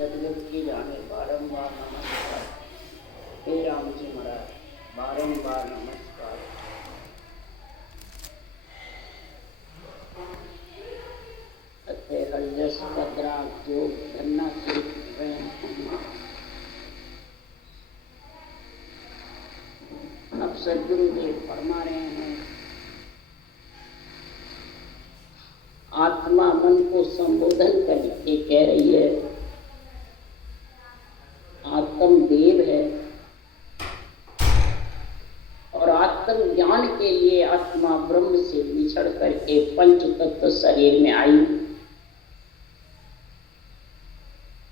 जगत की जाने बारंबार नमस्कार। हे राम जी महाराज बारंबार नमस्कार। अथे हल्जस भद्रा जो धन्ना के अब सदगुरुदेव फरमा रहे हैं, आत्मा मन को संबोधन करके कह रही है, आत्म देव है और आत्म ज्ञान के लिए आत्मा ब्रह्म से बिछड़ करके पंच तत्व शरीर में आई।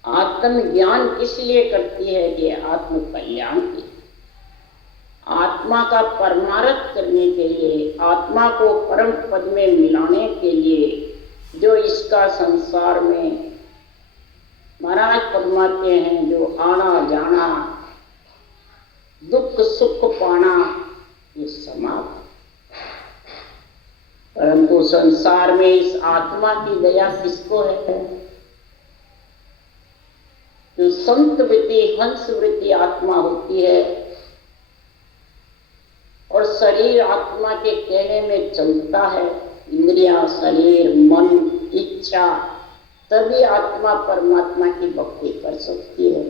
आत्म ज्ञान किस लिए करती है कि आत्म कल्याण के, आत्मा का परमार्थ करने के लिए, आत्मा को परम पद में मिलाने के लिए, जो इसका संसार में महाराज फरमाते हैं, जो आना जाना दुख सुख पाना ये समाप्त। परंतु संसार में इस आत्मा की दया किसको है? जो संत वृत्ति हंस वृत्ति आत्मा होती है और शरीर आत्मा के कहने में चलता है, इंद्रिया शरीर मन इच्छा, तभी आत्मा परमात्मा की भक्ति कर सकती है।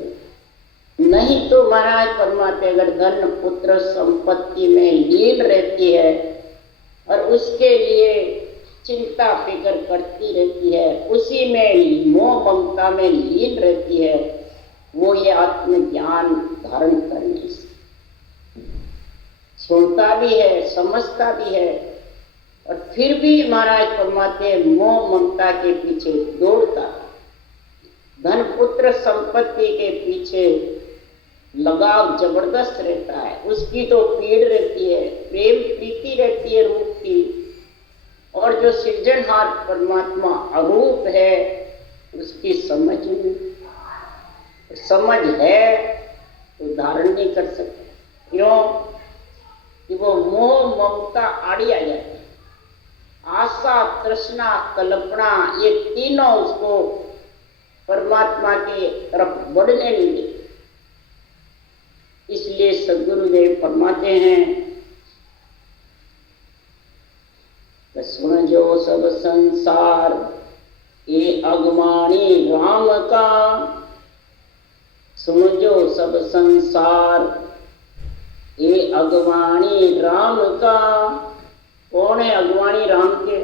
नहीं तो महाराज परमात्मा अगर धन पुत्र संपत्ति में लीन रहती है और उसके लिए चिंता फिक्र करती रहती है, उसी में मोह ममता में लीन रहती है, वो ये आत्मज्ञान धारण करने से सुनता भी है समझता भी है और फिर भी महाराज फरमाते मोह ममता के पीछे दौड़ता, धन पुत्र संपत्ति के पीछे लगाव जबरदस्त रहता है, उसकी तो पीड़ रहती है, प्रेम प्रीति रहती है रूप की, और जो सृजनहार परमात्मा अरूप है उसकी समझ है तो धारण नहीं कर सकते। क्यों कि वो मोह ममता आड़ी आ जाती है, आशा तृष्णा कल्पना ये तीनों उसको परमात्मा की तरफ बढ़ने नहीं देते। इसलिए सद्गुरुदेव फरमाते हैं, समझो सब संसार ये अगमानी राम का, समझो सब संसार ये अगवाणी राम का। कौन है अगवाणी राम के?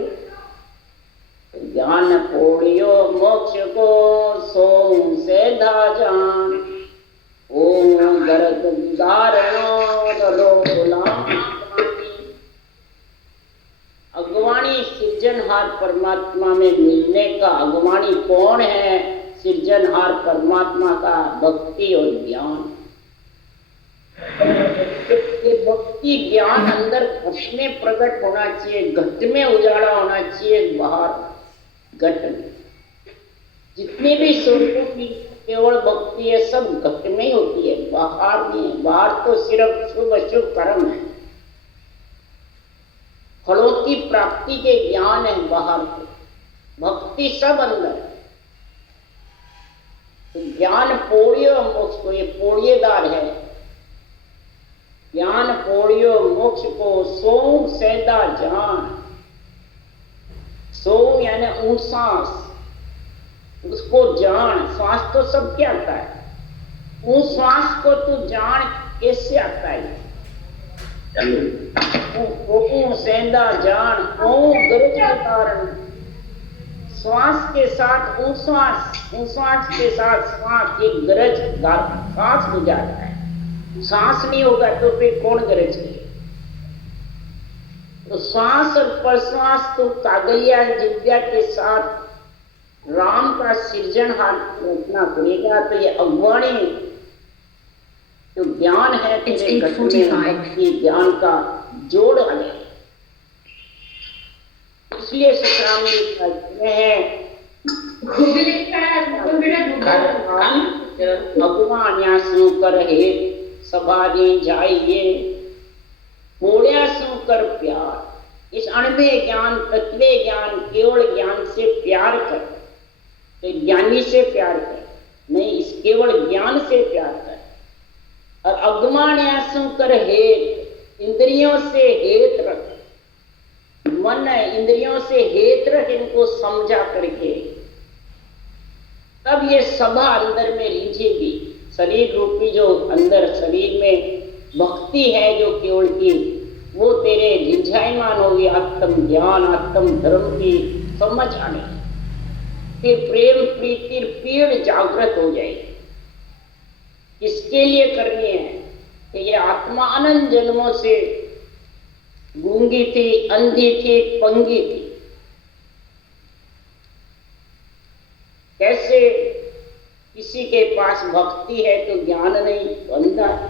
ज्ञान पोड़ियो मोक्ष को सो से जान, ओम गरत अगवाणी सृजनहार परमात्मा में मिलने का अगवाणी कौन है? सृजनहार परमात्मा का भक्ति और ज्ञान। ये भक्ति ज्ञान अंदर घट में प्रकट होना चाहिए, घट में उजाला होना चाहिए, बाहर घट में। जितनी भी स्वरूपों की केवल भक्ति है सब घट में ही होती है, बाहर नहीं है। बाहर तो सिर्फ शुभ अशुभ कर्म है, फलों की प्राप्ति के ज्ञान है बाहर को, भक्ति सब अंदर है। तो ज्ञान पोड़ियो मोक्ष को, ये पोड़िएदार है, ज्ञान पोड़ियो मोक्ष को सोम सैदा जान। सोम यानी ऊंट सांस, उसको जान। श्वास तो सब क्या आता है, उस श्वास को तू जान कैसे आता है? ओम सैदा जान, ओम गरज के कारण श्वास के साथ उश्वास के साथ श्वास एक गरज सांस गुजारता है। सांस नहीं होगा तो फिर कौन गरज करे? तो श्वास और प्रश्वास तो कागलिया जिव्या के साथ राम का सृजनहार रचना करेगा। तो ये अगवाणी जो ज्ञान है तेरे घट में भक्ति ज्ञान का जोड़ आ गया। इसलिए सतराम कहते हैं भगवान या सु कर हे सभारी जाइए, मोड़िया सु कर प्यार। इस अणवे ज्ञान तत्वे ज्ञान केवल ज्ञान से प्यार कर, तो ज्ञानी से प्यार कर। नहीं, इस केवल ज्ञान से प्यार कर। और अज्ञान्यासों कर हेत, इंद्रियों से हेत रख, मन इंद्रियों से हेत रख, इनको समझा करके तब ये सभा अंदर में रिझेगी। शरीर रूपी जो अंदर शरीर में भक्ति है जो केवल की, वो तेरे रिझायमान होगी आत्म ज्ञान आत्म धर्म की समझ आने, फिर प्रेम प्रीति पीड़ जागृत हो जाएगी। किसके लिए करनी है कि ये आत्मा अनंत जन्मों से गूंगी थी, अंधी थी, पंगी थी। कैसे किसी के पास भक्ति है तो ज्ञान नहीं तो अंधा है,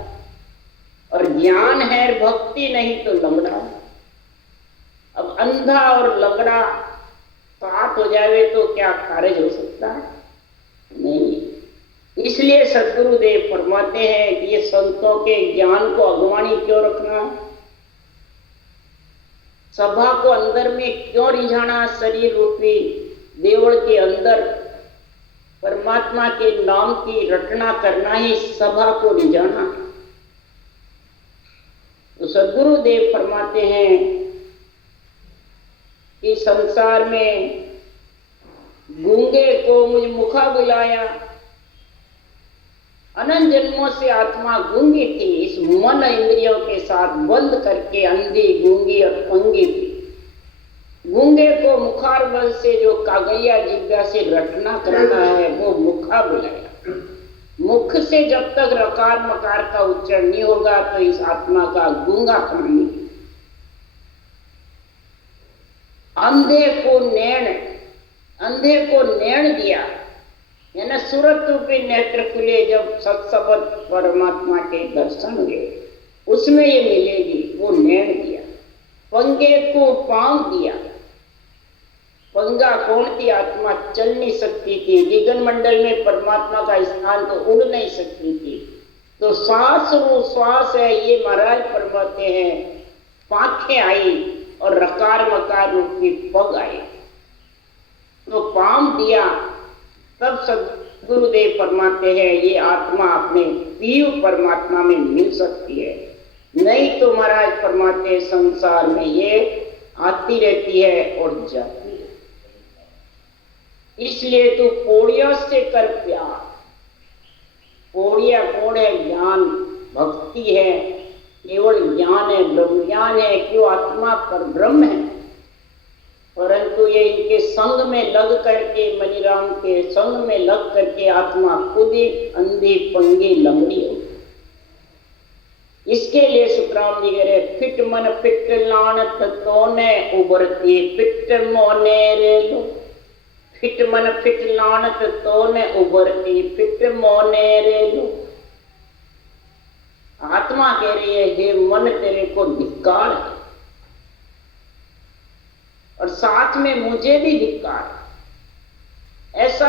और ज्ञान है भक्ति नहीं तो लंगड़ा है। अब अंधा और लंगड़ा साथ हो जाए तो क्या कार्य हो सकता है? नहीं। इसलिए सद्गुरुदेव फरमाते हैं कि ये संतों के ज्ञान को अगवानी क्यों रखना, सभा को अंदर में क्यों रिझाना, शरीर रूपी देवल के अंदर परमात्मा के नाम की रटना करना ही सभा को रिझाना। तो सद्गुरुदेव फरमाते हैं कि संसार में गूंगे को मुझ मुखा बुलाया, अनंत जन्मों से आत्मा गूंगी थी, इस मन इंद्रियों के साथ बंद करके अंधी गूंगी और पंगी थी। गूंगे को मुखार बल से जो कागैया जिज्ञा से रटना करना है वो मुखा बुलाया। मुख से जब तक रकार मकार का उच्चारण नहीं होगा तो इस आत्मा का गूंगा नहीं। अंधे को नैण दिया, यानी सूरत रूपी नेत्र खुले जब सत्सबद परमात्मा के दर्शन हुए, उसमें ये मिलेगी, वो नैण दिया। पंगे को पांव दिया, पंगा कौन थी? आत्मा चल नहीं सकती थी, गगन मंडल में परमात्मा का स्थान तो उड़ नहीं सकती थी, तो श्वास रूप श्वास है ये महाराज फरमाते हैं, पाखें आई और रकार मकार रूपी पग आए, तो पाम दिया। तब सद्गुरुदेव फरमाते हैं ये आत्मा अपने पीव परमात्मा में मिल सकती है, नहीं तो महाराज फरमाते हैं संसार में ये आती रहती है और जाती है। इसलिए तू पौड़ियों से कर प्यार। पौड़िया कौन है? ज्ञान भक्ति है, केवल ज्ञान है, ब्रह्म ज्ञान है, क्यों आत्मा पर ब्रह्म है, परंतु ये इनके संग में लग करके, मनीराम के संग में लग करके आत्मा खुद ही अंधी पंगी लंगड़ी हो। इसके लिए सुखराम जी कह रहे, फिट मन फिट लानत तो ने उबरती, फिट मोने रे लो, फिट मन फिट लानत तो ने उबरती, फिट मोने रे लो। आत्मा कह रही है हे मन तेरे को धिक्कार है, और साथ में मुझे भी धिक्कार है। ऐसा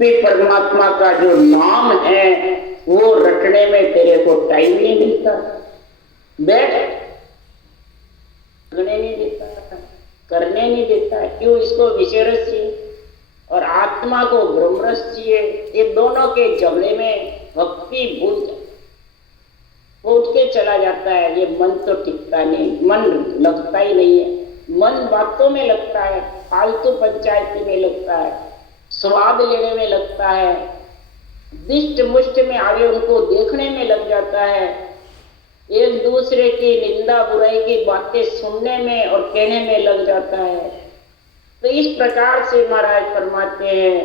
भी परमात्मा का जो नाम है वो रटने में तेरे को टाइम नहीं मिलता, बैठ करने नहीं देता, करने नहीं देता। क्यों? इसको विषय रस चाहिए और आत्मा को ब्रह्म रस चाहिए। ये दोनों के झगड़े में भक्ति भूल जाए, वो उठ के चला जाता है। ये मन तो टिकता नहीं, मन लगता ही नहीं है। मन बातों में लगता है, फालतू पंचायती में लगता है, स्वाद लेने में लगता है, दिष्ट मुष्ट में आगे उनको देखने में लग जाता है, एक दूसरे की निंदा बुराई की बातें सुनने में और कहने में लग जाता है। तो इस प्रकार से महाराज फरमाते हैं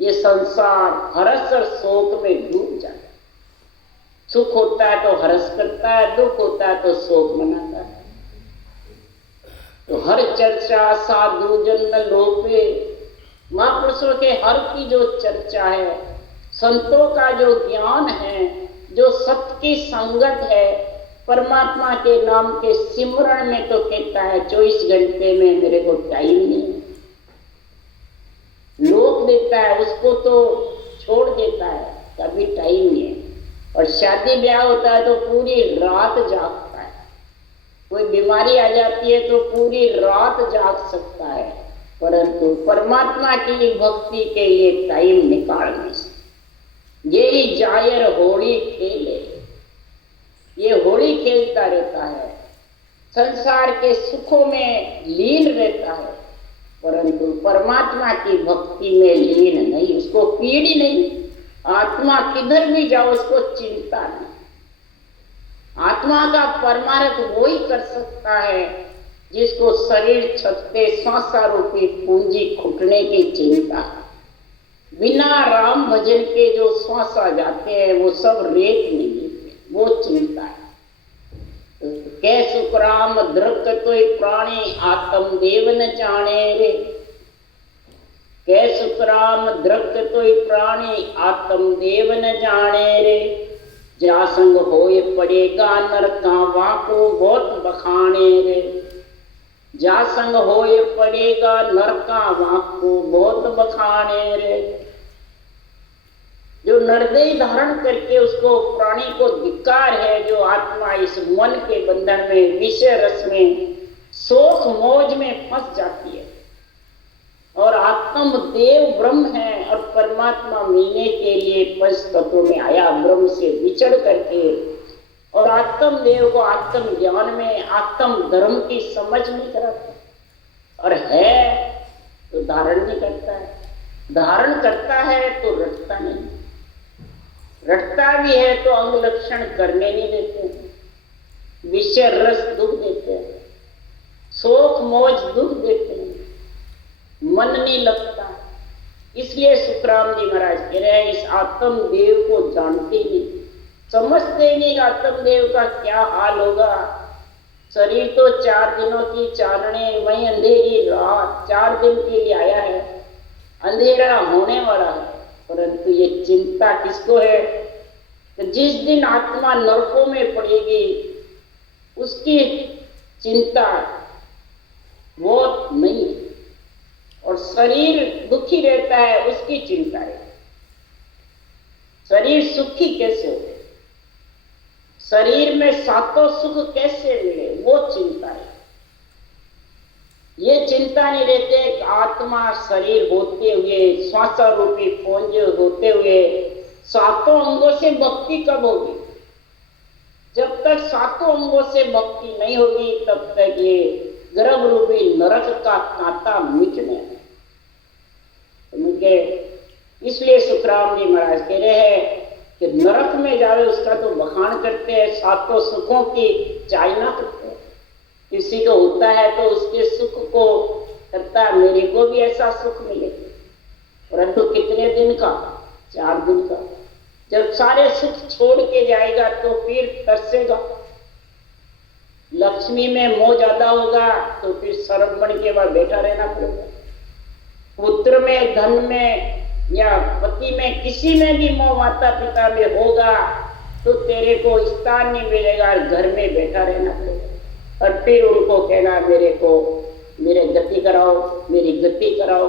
ये संसार हर्ष और शोक में डूब जाता है। सुख होता है तो हर्ष करता है, दुख होता है तो शोक मनाता है। तो हर चर्चा साधु जन लोपे, महापुरुषों के हर की जो चर्चा है, संतों का जो ज्ञान है, जो सत्य की संगत है, परमात्मा के नाम के सिमरण में तो कहता है 24 घंटे में मेरे को टाइम नहीं है। लोक देता है उसको तो छोड़ देता है, कभी टाइम नहीं है। और शादी ब्याह होता है तो पूरी रात जागता है, कोई बीमारी आ जाती है तो पूरी रात जाग सकता है, परंतु परमात्मा की भक्ति के लिए टाइम निकाल नहीं सकता। यही जायर होली खेले, ये होली खेलता रहता है, संसार के सुखों में लीन रहता है, परंतु परमात्मा की भक्ति में लीन नहीं, उसको पीड़ी नहीं। आत्मा किधर भी जाओ उसको चिंता नहीं। आत्मा का परमार्थ वो ही कर सकता है जिसको शरीर छत्ते श्वासारूपी पूंजी खुटने की चिंता। बिना राम भजन के जो श्वास आ जाते हैं वो सब रेत नहीं लेते, वो चिंता है। कै सुख राम दृक तोय प्राणी आत्म देव न जाने रे, कै सुख राम दृक तोय प्राणी आत्म देव न जाने रे, जा संग होए पड़ेगा नरका वाको बहुत बखाने रे, जा संग होए पड़ेगा नरका वाको बहुत बखाने रे। जो नरदेह धारण करके उसको प्राणी को धिक्कार है, जो आत्मा इस मन के बंधन में विषय रस में शोक मौज में फंस जाती है और आत्म देव ब्रह्म है और परमात्मा मिलने के लिए पंच तत्वों में आया, ब्रह्म से विचर करके और आत्म देव को आत्म ज्ञान में आत्म धर्म की समझ नहीं कराता और है तो धारण नहीं करता है, धारण करता है तो रटता नहीं, रटता भी है तो अंग लक्षण करने नहीं देते, विषय रस दुख देते हैं, शोक मौज दुख देते हैं, मन नहीं लगता। इसलिए सुखराम जी महाराज कह रहे हैं इस आत्म देव को जानते ही नहीं, समझते ही नहीं आत्म देव का क्या हाल होगा। शरीर तो 4 दिनों की चालने, वही अंधेरी रात 4 दिन के लिए आया है, अंधेरा होने वाला है, परंतु ये चिंता किसको है? तो जिस दिन आत्मा नरकों में पड़ेगी उसकी चिंता बहुत नहीं है, और शरीर दुखी रहता है उसकी चिंता है। शरीर सुखी कैसे हो, शरीर में सातों सुख कैसे मिले, वो चिंता है। ये चिंता नहीं रहते कि आत्मा शरीर होते हुए, श्वासारूपी पुंज होते हुए सातों अंगों से भक्ति कब होगी। जब तक सातों अंगों से भक्ति नहीं होगी तब तक ये गर्भ रूपी नरक का कांटा मिटने उनके। इसलिए सुखराम जी महाराज कह रहे हैं कि नरक में जावे उसका तो बखान करते हैं, सातों सुखों की चालना करते हैं। किसी को होता है तो उसके सुख को करता है मेरे को भी ऐसा सुख मिले, परंतु कितने दिन का? 4 दिन का। जब सारे सुख छोड़ के जाएगा तो फिर तरसेगा। लक्ष्मी में मोह ज्यादा होगा तो फिर सर्प बन के बाद बैठा रहना पड़ेगा। पुत्र में, धन में या पति में, किसी में भी मोह माता पिता में होगा तो तेरे को स्थान नहीं मिलेगा, घर में बैठा रहना पड़ेगा। और फिर उनको कहना मेरे को मेरे गति कराओ, मेरी गति कराओ।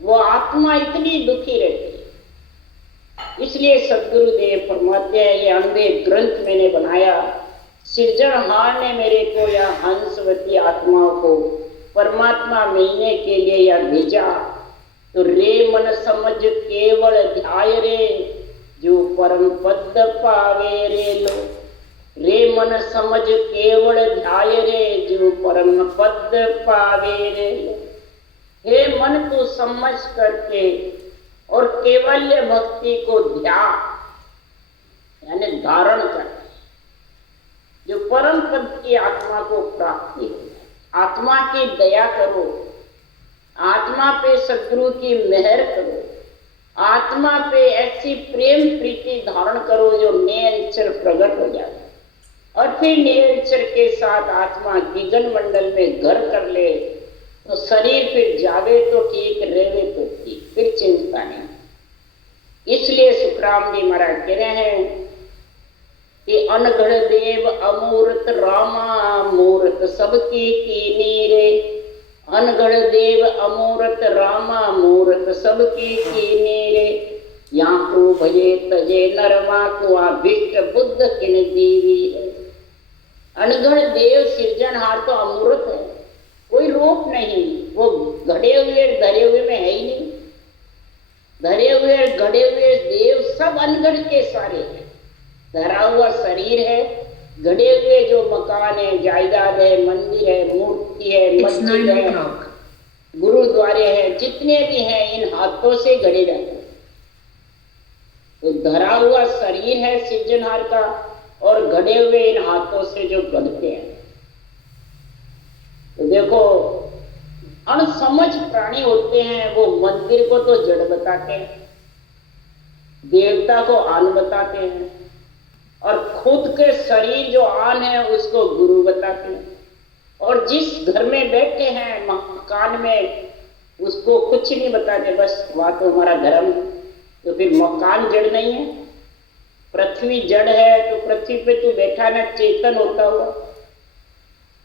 वो आत्मा इतनी दुखी रहती है। इसलिए सदगुरुदेव फरमाते हैं, ये अनबे ग्रंथ मैंने बनाया, सृजनहार ने मेरे को या हंसवती आत्माओं को परमात्मा मिलने के लिए या भेजा। तो रे मन समझ केवल ध्याय रे, जो परम पद पावे रे लो। रे मन समझ केवल ध्याय रे, जो परम पद पावे रे लो। हे मन को समझ करके और केवल्य भक्ति को ध्यान यानी धारण कर, जो परम पद की आत्मा को प्राप्ति हो। आत्मा की दया करो, आत्मा पे सद्गुरु की मेहर करो, आत्मा पे ऐसी प्रेम प्रीति धारण करो जो निरंतर प्रकट हो जाए, और फिर निरंतर के साथ आत्मा गगन मंडल में घर कर ले, तो शरीर फिर जावे तो ठीक, रेवे तो ठीक, फिर चिंता नहीं। इसलिए सुखराम जी महाराज कह रहे हैं कि अनगढ़ देव अमूर्त रामा, मूर्त सबकी कीनी रे। अनगढ़ देव अमूर्त रामा, मूर्त सबकी कीनी रे। यहाँ को भजे तजे नरमा को अभिष्ट बुद्ध किन दीवी रे। अनगढ़ देव सृजनहार तो अमूर्त है, कोई रूप नहीं, वो घड़े हुए धरे हुए में है ही नहीं। धरे हुए गढ़े हुए देव सब अनगढ़ के सारे हैं। धरा हुआ शरीर है, गढ़े हुए जो मकान है, जायदाद है, मंदिर है, मूर्ति है, मस्जिद है, गुरुद्वारे हैं, जितने भी हैं इन हाथों से गढ़े जाते हैं। तो धरा हुआ शरीर है सृजनहार का, और गढ़े हुए इन हाथों से जो गढ़ते हैं। तो देखो अणसमझ प्राणी होते हैं, वो मंदिर को तो जड़ बताते हैं, देवता को आन बताते हैं, और खुद के शरीर जो आन है उसको गुरु बताते हैं। और जिस घर में बैठे हैं मकान में, उसको कुछ नहीं बताते, बस वहां तो हमारा धर्म। तो फिर मकान जड़ नहीं है, पृथ्वी जड़ है, तो पृथ्वी पे तू बैठा ना चेतन होता हुआ।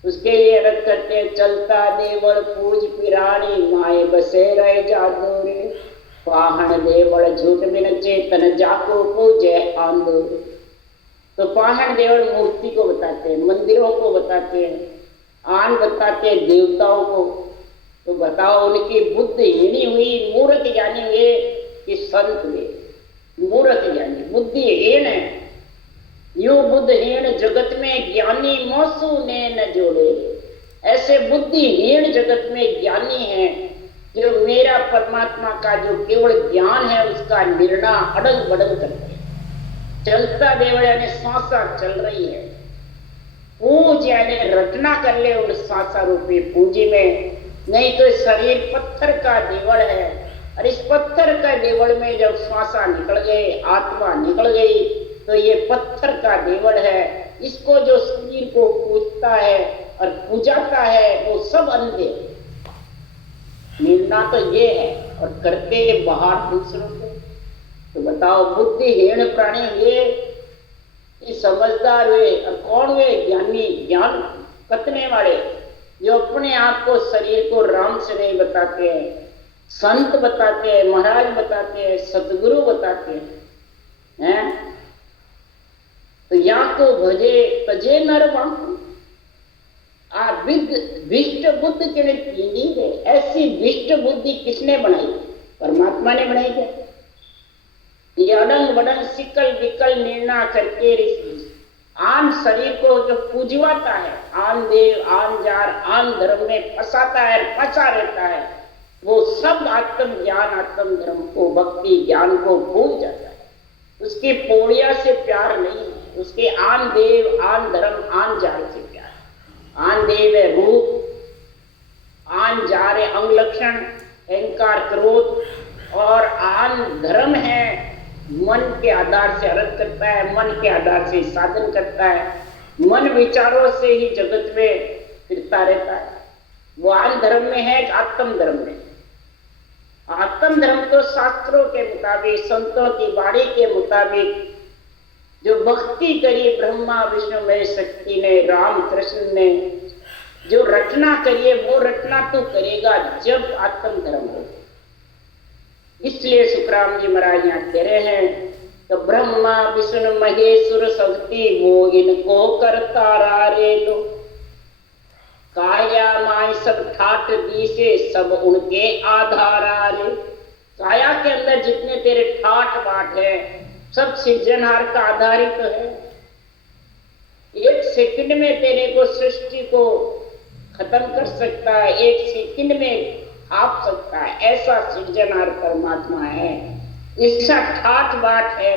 उसके लिए अर्थ करते हैं, चलता देवल पूज पिराणी, माए बसे रहे जादू रे। पाहन देवल झूठ बिन चेतन, जाको पूजे आंदो। तो पाहन देवल मूर्ति को बताते हैं, मंदिरों को बताते हैं, आन बताते हैं देवताओं को। तो बताओ उनकी बुद्धि हीनी हुई, मूर्ख ज्ञानी हुए कि संत हुए? मूर्ख ज्ञानी, बुद्धिहीन है। यो बुद्धहीन जगत में ज्ञानी मौसू ने न जोड़े। ऐसे बुद्धिहीन जगत में ज्ञानी है जो मेरा परमात्मा का जो केवल ज्ञान है उसका निर्णय अड़ंग बड़ंग करते हैं। चलता देवल यानी सांसा चल रही है, पूज यानी रचना कर ले उन सांसा रूपी पूंजी में, नहीं तो शरीर पत्थर का देवल है। और इस पत्थर का देवल में जब सांसा निकल गए, आत्मा निकल गई, तो ये पत्थर का देवल है। इसको जो शरीर को पूजता है और पूजाता है वो सब अंधे। निर्णय तो ये है, और करते बाहर दूसरों को। तो बताओ बुद्धिहीन प्राणी हुए कि समझदार हुए? और कौन हुए? ज्ञानी, ज्ञान कतने वाले, जो अपने आप को शरीर को राम से नहीं बताते हैं, संत बताते हैं, महाराज बताते हैं, सतगुरु बताते हैं। तो या तो भजे तजे नरवा, विष्ट बुद्धि के लिए ऐसी विष्ट बुद्धि किसने बनाई? परमात्मा ने बनाई क्या? ये अडंग बडंग सिकल विकल निर्णय करके आन शरीर को जो पूजवाता है, आन देव आन जार आन धर्म में फंसाता है, फंसा रहता है, वो सब आत्म ज्ञान आत्म धर्म को भक्ति ज्ञान को भूल जाता है। उसकी पौड़िया से प्यार नहीं है, उसके आन देव आन धर्म आन जार से प्यार। आन देव है रूप, आन जार है अंग लक्षण अहंकार क्रोध, और आन धर्म है मन के आधार से अर्थ करता है, मन के आधार से साधन करता है, मन विचारों से ही जगत में फिरता रहता है। वो आन धर्म में है, आत्म धर्म में। आत्म धर्म तो शास्त्रों के मुताबिक, संतों की वाणी के मुताबिक जो भक्ति करी ब्रह्मा विष्णु महेश शक्ति ने, राम कृष्ण ने जो रचना करी है, वो रचना तो करेगा जब आत्म धर्म हो। इसलिए सुखराम जी महाराज यहाँ कह रहे हैं तो ब्रह्मा विष्णु महेश्वर शक्ति वो इनको करता रे लो, काया माय सब ठाट दी से सब उनके आधारा रे। काया के अंदर जितने तेरे ठाट बाट है सब सृजनहार का आधार ही तो है। एक सेकंड में तेरे को सृष्टि को खत्म कर सकता है, एक सेकंड में आप सकता है, ऐसा सृजनहार परमात्मा है, इसका ठाठ बाट है।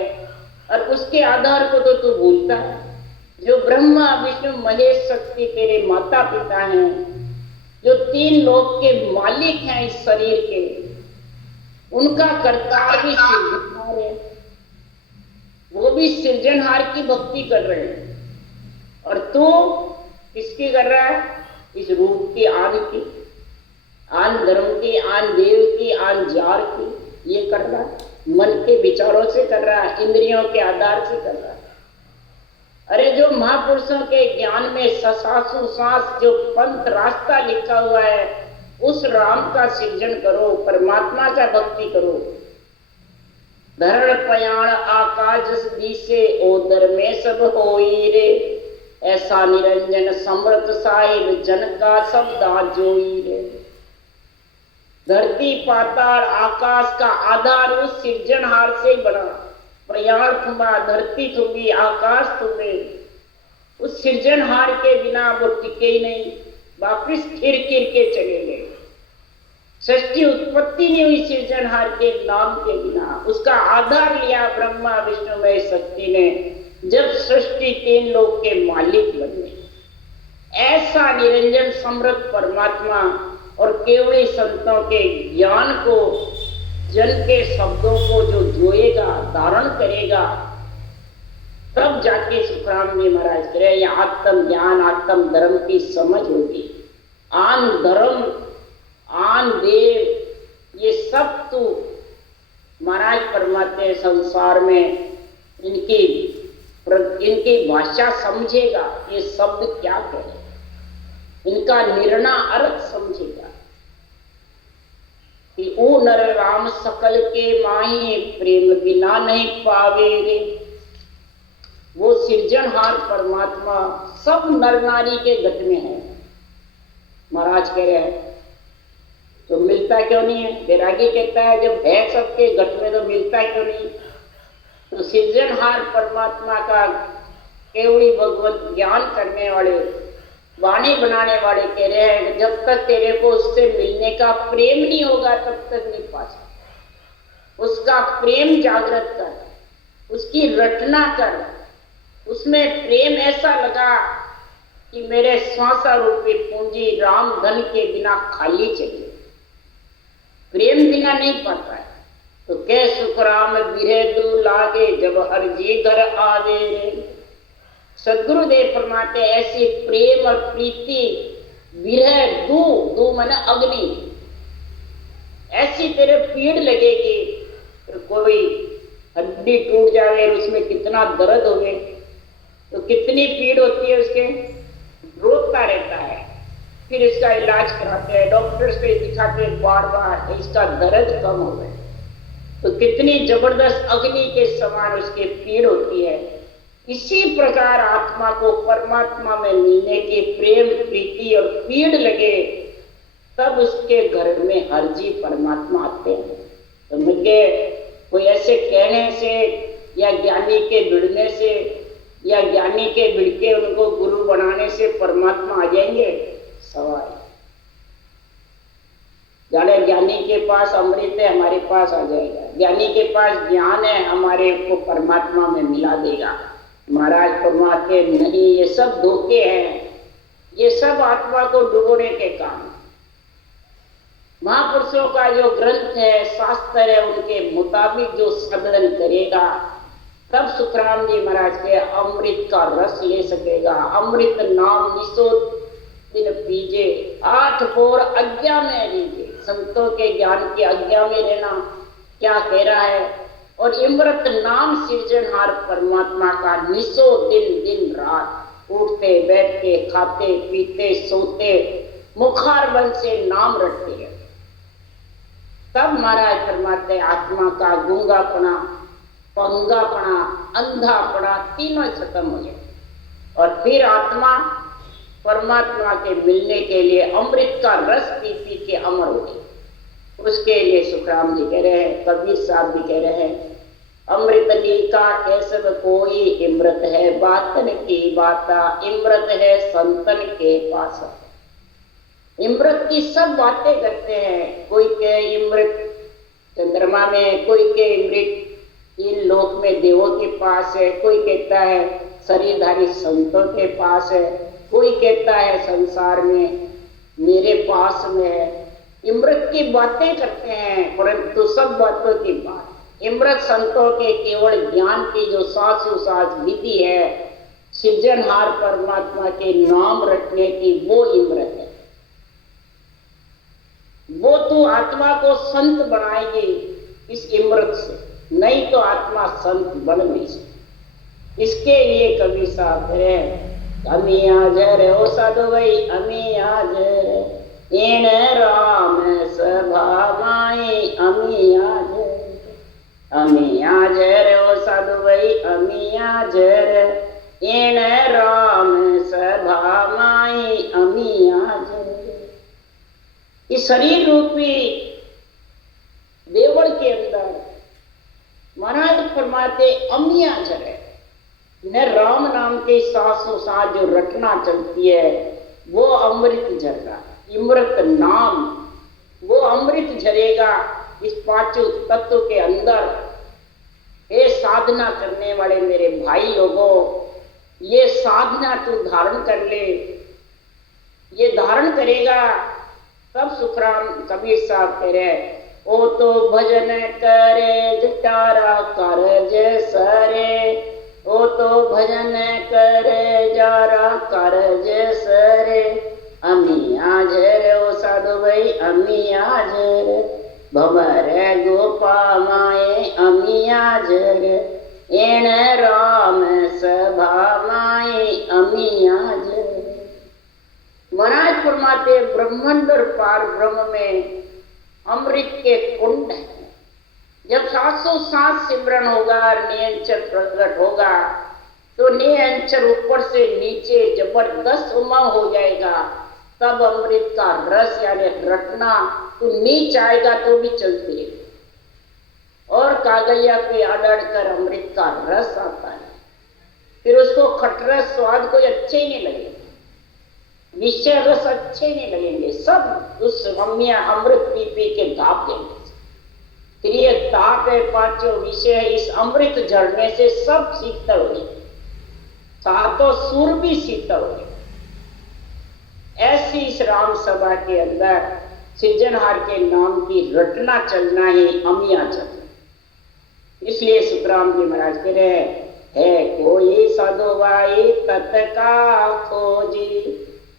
और उसके आधार को तो तू भूलता है। जो ब्रह्मा विष्णु महेश शक्ति तेरे माता पिता हैं, जो तीन लोक के मालिक हैं इस शरीर के, उनका कर्ता भी सृजनहार है, वो भी सृजनहार की भक्ति कर रहे हैं। और तू किसकी कर रहा है? इस रूप की, आन की, आन धर्म की, आन देव की, आन जार की, ये कर रहा है। मन के विचारों से कर रहा है, इंद्रियों के आधार से कर रहा है। अरे जो महापुरुषों के ज्ञान में ससासु सांस जो पंथ रास्ता लिखा हुआ है, उस राम का सृजन करो, परमात्मा का भक्ति करो। धरण पयाण आकाश दिसे ओदर में सब होई रे, ऐसा निरंजन समृत साहिब जन का शब्दा जोई रे। धरती पाताल आकाश का आधार उस सृजनहार से बना। प्रयाण तुम्हा, धरती तुम्ही, आकाश तुम्हे, उस सृजनहार के बिना वो टिके ही नहीं, वापिस फिर के चले गए। सृष्टि उत्पत्ति नहीं हुई सृजनहार के नाम के बिना। उसका आधार लिया ब्रह्मा विष्णु महेश शक्ति ने, जब सृष्टि तीन लोक के मालिक बने। ऐसा निरंजन समृद्ध परमात्मा और केवल संतों के ज्ञान को, जन के शब्दों को जो जोएगा, धारण करेगा, तब जाके सुखराम जी महाराज कह रहे, यह आत्म ज्ञान आत्म धर्म की समझ होगी। आन धर्म आन देव ये सब तू महाराज परमात्मा संसार में इनकी भाषा समझेगा, ये शब्द क्या कहे, इनका निर्णय अर्थ समझेगा कि ओ नर राम सकल के माही प्रेम बिना नहीं पावे रे। वो सृजनहार परमात्मा सब नर नारी के गट में है। महाराज कह रहे हैं तो मिलता क्यों नहीं है? बैरागी कहता है जब है सबके गट में तो मिलता क्यों नहीं? तो सृजनहार परमात्मा का केवली भगवत ज्ञान करने वाले, वाणी बनाने वाले कह रहे हैं जब तक तेरे को उससे मिलने का प्रेम नहीं होगा तब तक नहीं पा सकता। उसका प्रेम जागृत कर, उसकी रचना कर, उसमें प्रेम ऐसा लगा कि मेरे श्वासा रूपी पूंजी राम धन के बिना खाली चली। प्रेम बिना नहीं पाता है। तो कै सुखराम बिरे दू लागे जब हर जी घर आवे रे। सदगुरुदेव फरमाते ऐसी प्रेम और प्रीति विरह दू माने अग्नि, ऐसी तेरे पीड़ लगेगी। तो कोई हड्डी टूट जावे और उसमें कितना दर्द होवे तो कितनी पीड़ होती है, उसके रोता रहता है, फिर इसका इलाज कराते हैं, डॉक्टर्स को दिखाते हैं बार बार, इसका दर्द कम हो गए। तो कितनी जबरदस्त अग्नि के समान उसकी पीड़ होती है। इसी प्रकार आत्मा को परमात्मा में मिलने की प्रेम प्रीति और पीड़ लगे तब उसके घर में हर जी परमात्मा आते हैं। तो मुझे कोई ऐसे कहने से या ज्ञानी के भिड़ने से या ज्ञानी के भिड़ के उनको गुरु बनाने से परमात्मा आ जाएंगे? सवाल। जाने ज्ञानी के पास अमृत है, हमारे पास आ जाएगा। ज्ञानी के पास ज्ञान है, हमारे को परमात्मा में मिला देगा। महाराज परमात्मा नहीं, ये सब धोखे हैं, ये सब आत्मा को डुबोने के काम। महापुरुषों का जो ग्रंथ है, शास्त्र है, उनके मुताबिक जो साधन करेगा तब सुखराम जी महाराज के अमृत का रस ले सकेगा। अमृत नाम निसो दिन पीजे, 8 पोर आज्ञा में लीजिए। संतों के ज्ञान की आज्ञा में रहना क्या कह रहा है? और अमृत नाम सृजनहार परमात्मा का निसो दिन रात, उठते बैठते खाते पीते सोते मुखार बन से नाम रटते हैं। तब महाराज फरमाते आत्मा का गूंगापना, पंगापना, अंधापना तीनों खत्म हो जाए और फिर आत्मा परमात्मा के मिलने के लिए अमृत का रस पी पी के अमर हो गई। उसके लिए सुखराम जी कह रहे हैं, कबीर साहब भी कह रहे हैं, अमृत लीका कैसव कोई, इमृत है बातन की बाता, इमृत है संतन के पास। इमृत की सब बातें करते हैं, कोई के इमृत चंद्रमा में, कोई के इमृत इन लोक में देवों के पास है, कोई कहता है शरीरधारी संतों के पास है, कोई कहता है संसार में मेरे पास में है। इमृत की बातें करते हैं, परंतु सब बातों की बात इमृत संतों के केवल ज्ञान की जो साथ विधि है, सृजनहार परमात्मा के नाम रखने की, वो इमृत है। वो तो आत्मा को संत बनाएगी इस इमृत से, नहीं तो आत्मा संत बन नहीं सकती। इसके लिए कवि साहब है, अमी आजर ओ साधु भाई, अमी आजर इन राम सभा माई, अमी आजर, अमी आजर ओ साधु भाई, अमी आजर इन राम सभा माई, अमी आजर। इस शरीर रूपी देवल के अंदर महाराज फरमाते अमी आजर है, न राम नाम के सासों साथ जो रटना चलती है वो अमृत झर रहा, इमृत नाम वो अमृत झरेगा इस पांचों तत्व के अंदर। ये साधना करने वाले मेरे भाई लोगों, ये साधना तू धारण कर ले, ये धारण करेगा तब सुखराम कबीर साहब कह रहे, ओ तो भजन करे जटारा कर जैसरे, ओ तो भजन करे जारा कर जैसरे, अमी आजर ओ साधु भाई, अमी आजर भवर गोपा माए, अमी आजर एन राम सभा माए, अमी आजर। महाराज फरमाते ब्रह्मांड और पार ब्रह्म में अमृत के कुंड है। जब 707 सिमरन होगा, नियंचर प्रकट होगा, तो नियंचर ऊपर से नीचे जबरदस्त उमंग हो जाएगा। तब अमृत का रस यानी रटना तो नीच आएगा तो भी चलती है, और कागलिया पे अड़अड़ कर अमृत का रस आता है। फिर उसको खटरस स्वाद कोई अच्छे ही नहीं लगेगा, विषय रस अच्छे नहीं लगेंगे, सब उस रम्या अमृत पी पी के दाप देंगे। फिर ये ताप है पांचों विषय इस अमृत झरने से सब शीतल हो गए, सातों सुर भी शीतल हो गए। ऐसी इस राम सभा के अंदर सृजनहार के नाम की रटना चलना ही अमिया चलना। इसलिए सुखराम जी महाराज कह रहे है कोई साधु भाई तत् का खोजी,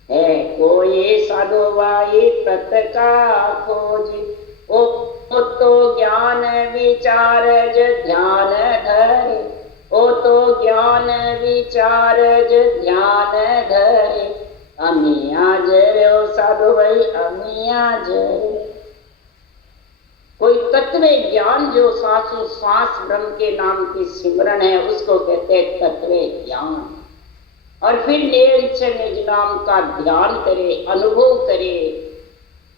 है कोई साधु भाई तत् का खोजी, ओ तो ज्ञान विचार ध्यान धरे, ओ तो ज्ञान विचार ध्यान धरे, अमी आजर ओ साधु भाई, अमी आजर। कोई तत्व ज्ञान जो सांसों सांस ब्रह्म के नाम की सिमरन है उसको कहते हैं तत्व ज्ञान। और फिर निज नाम का ध्यान करे, अनुभव करे,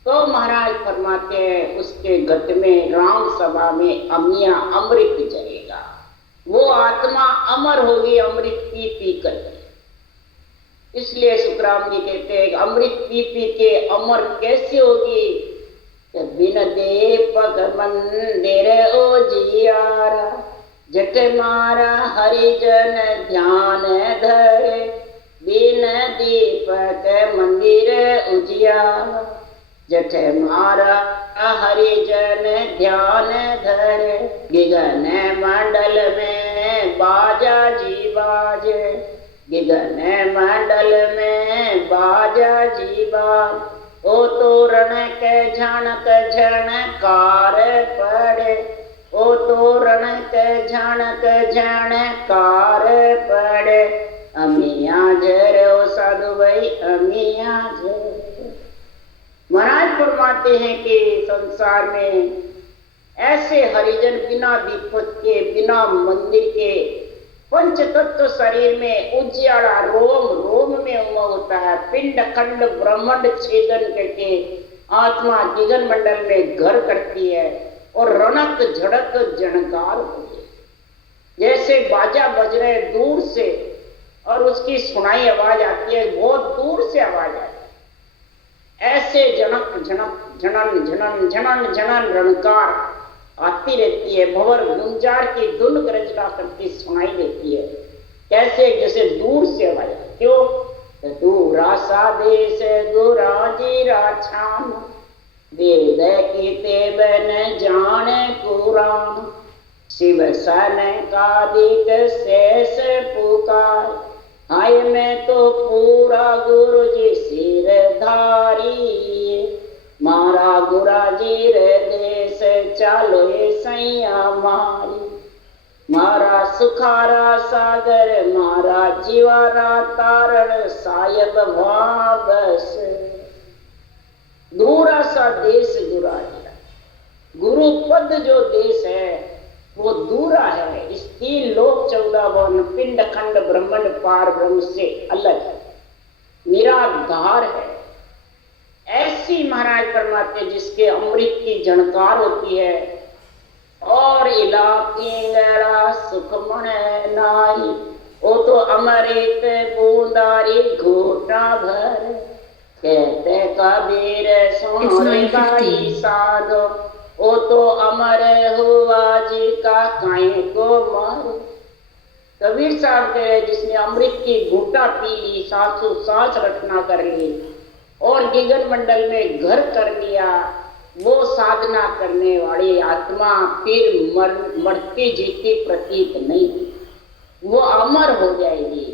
तो महाराज फरमाते हैं उसके गत में राम सभा में अमिया अमृत जरेगा, वो आत्मा अमर होगी अमृत पी पी कर। इसलिए सुखराम जी कहते हैं अमृत पी पी के अमर कैसे होगी, बिन दीपक मंदिर ओ जियारा, जट मारा हरिजन ध्यान धरे, बिन दीपक मंदिर उजियारा, जठ मारा हरिजन ध्यान धरे, गिगन मंडल में बाजा जी बाजे, गिगन मंडल में बाजा जी बाज, ओ तोरण के झणक झणकार पड़े, ओ तोरण के झणक झणकार पड़े, अमिया जर ओ साधु भाई, अमिया जर। महाराज फरमाते हैं कि संसार में ऐसे हरिजन बिना दीपक के, बिना मंदिर के, पंच तत्व शरीर में उज्याला रोम रोम में उमंग होता है। पिंड खंड ब्रह्मांड छेदन करके आत्मा गगन मंडल में घर करती है और रनक झड़क झणकार होती है। जैसे बाजा बज रहे दूर से और उसकी सुनाई आवाज आती है, बहुत दूर से आवाज आती है, ऐसे जनक झनक झनन झनन झनन झनन रणकार आती रहती है। भंवर गुंजार की धुन गरजना करती सुनाई देती है। कैसे? जैसे दूर से आवाज। क्यों? दूरा सा देश गुरा जीरा छान, वेद की तेबन जाने कुरान, शिव सन का दिक शेष पुकार, हाय मैं तो पूरा गुरु जी सिर धारी, मारा गुरा जी रे देश चाले सैया मारी, मारा सुखारा सागर मारा जीवारा तारण सायब भाबस। दूरा सा देश गुरा जी, गुरु पद जो देश है वो दूरा है। इस 3 लोक 14 वन पिंड खंड ब्रह्मांड पार ब्रह्म से अलग है, निराधार है। ऐसी महाराज फरमाते जिसके अमृत की झणकार होती है और इलाकिंगड़ा सुखमण नाई, वो तो अमृत बूंदारी घोटा भर, कहते कबीर सोने गाई साधो, वो तो अमर हुआ जी का काहे को मारो। कबीर साहब कह रहे जिसने अमृत की घूटा पी ली, सांसों सांस रटना कर ली और गगन मंडल में घर कर लिया, वो साधना करने वाली आत्मा फिर मरती जीती प्रतीत नहीं, वो अमर हो जाएगी,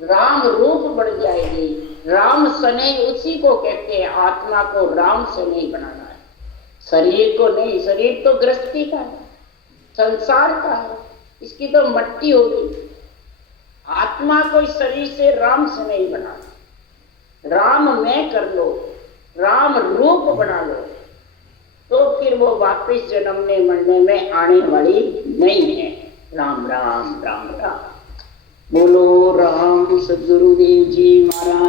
राम रूप बढ़ जाएगी। राम सने उसी को कहते हैं। आत्मा को राम से नहीं बनाना है, शरीर को नहीं। शरीर तो गृहस्थी का है, संसार का है, इसकी तो मट्टी होगी। आत्मा को इस शरीर से राम से नहीं बनाना। राम में कर लो, राम रूप बना लो, तो फिर वो वापिस जन्मने मरने में आने वाली नहीं है। राम राम राम राम। बोलो राम सद्गुरुदेव जी महाराज।